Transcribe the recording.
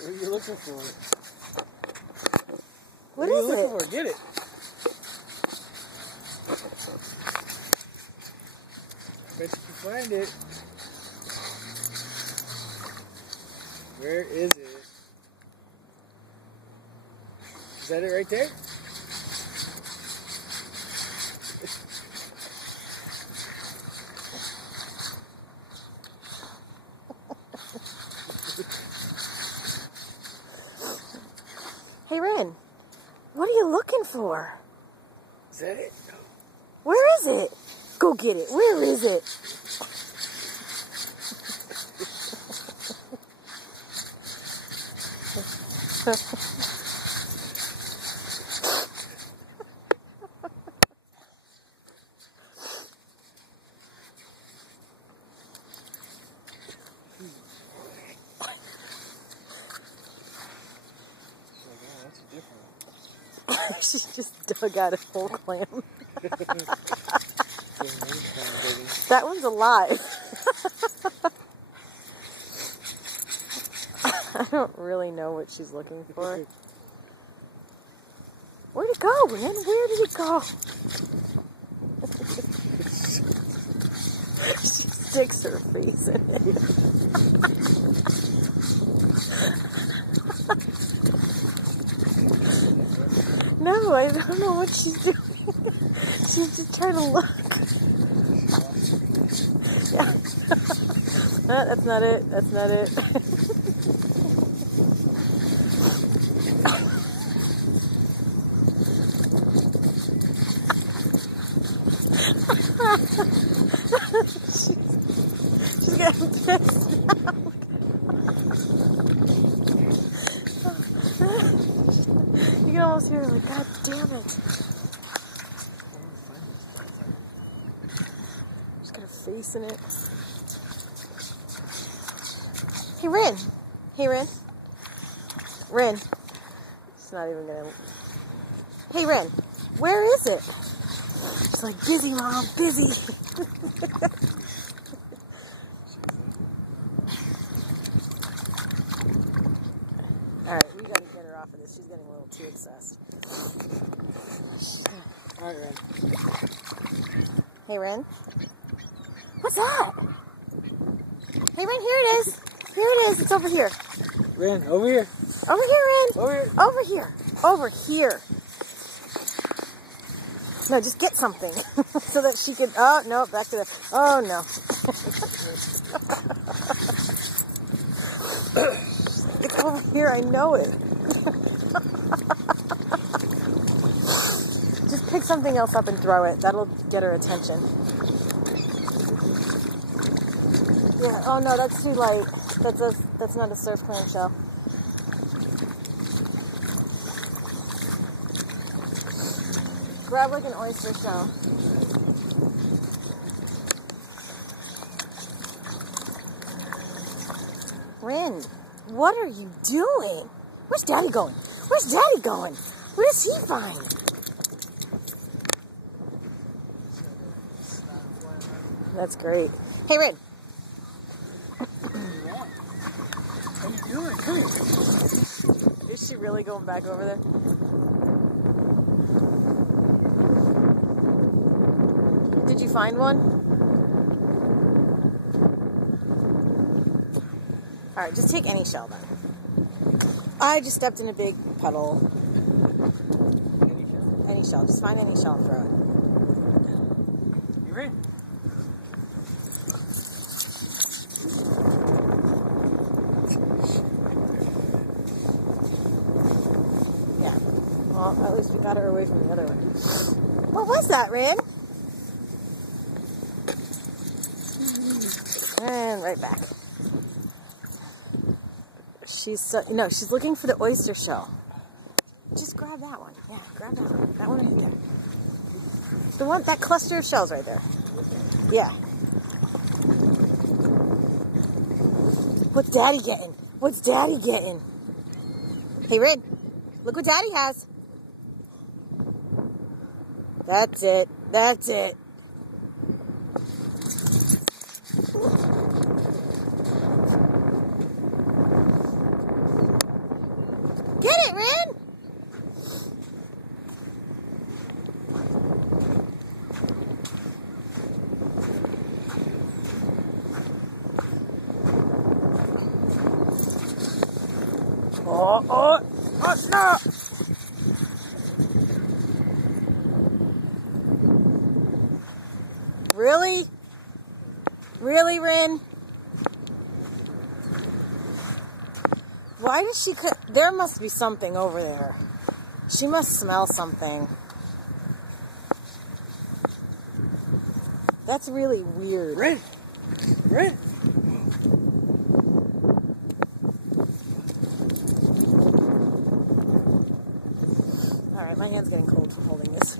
What are you looking for? What are is you looking it? for? Get it. Bet you can find it. Where is it? Is that it right there? Hey, Ren, what are you looking for? Is that it? Where is it? Go get it. Where is it? She just dug out a whole clam. That one's alive. I don't really know what she's looking for. Where'd it go, man? Where did it go? She sticks her face in it. No, I don't know what she's doing. She's just trying to look. Yeah. That's not it. That's not it. She's getting pissed now. You can almost hear her like, God damn it. She's got her face in it. Hey, Ren. Hey, Ren. Ren. She's not even gonna... Hey, Ren. Where is it? She's like, busy, Mom, busy. Alright, we gotta get her off of this. She's getting a little too obsessed. Alright, Ren. Hey, Ren. What's that? Hey, Ren, here it is. Here it is. It's over here. Ren, over here. Over here, Ren. Over here. Over here. Over here. No, just get something so that she could... Oh, no, back to the... Oh, no. It's over here. I know it. Just pick something else up and throw it. That'll get her attention. Yeah. Oh, no, that's too light. That's not a surf clam shell. Grab like an oyster shell. Ren, what are you doing? Where's Daddy going? Where's Daddy going? What does he find? That's great. Hey, Ren. What are you doing? Come here. Is she really going back over there? Did you find one? Alright, just take any shell then. I just stepped in a big puddle. Any shell? Any shell. Just find any shell and throw it. You ready? Yeah. Well, at least we got her away from the other one. What was that, Ren? And right back. She's looking for the oyster shell. Just grab that one. Yeah, grab that one. That one right there. The one, that cluster of shells right there. Yeah. What's Daddy getting? What's Daddy getting? Hey, Red, look what Daddy has. That's it. That's it. Really, Rin? Why does she... There must be something over there. She must smell something. That's really weird. Rin! Rin! Alright, my hand's getting cold from holding this.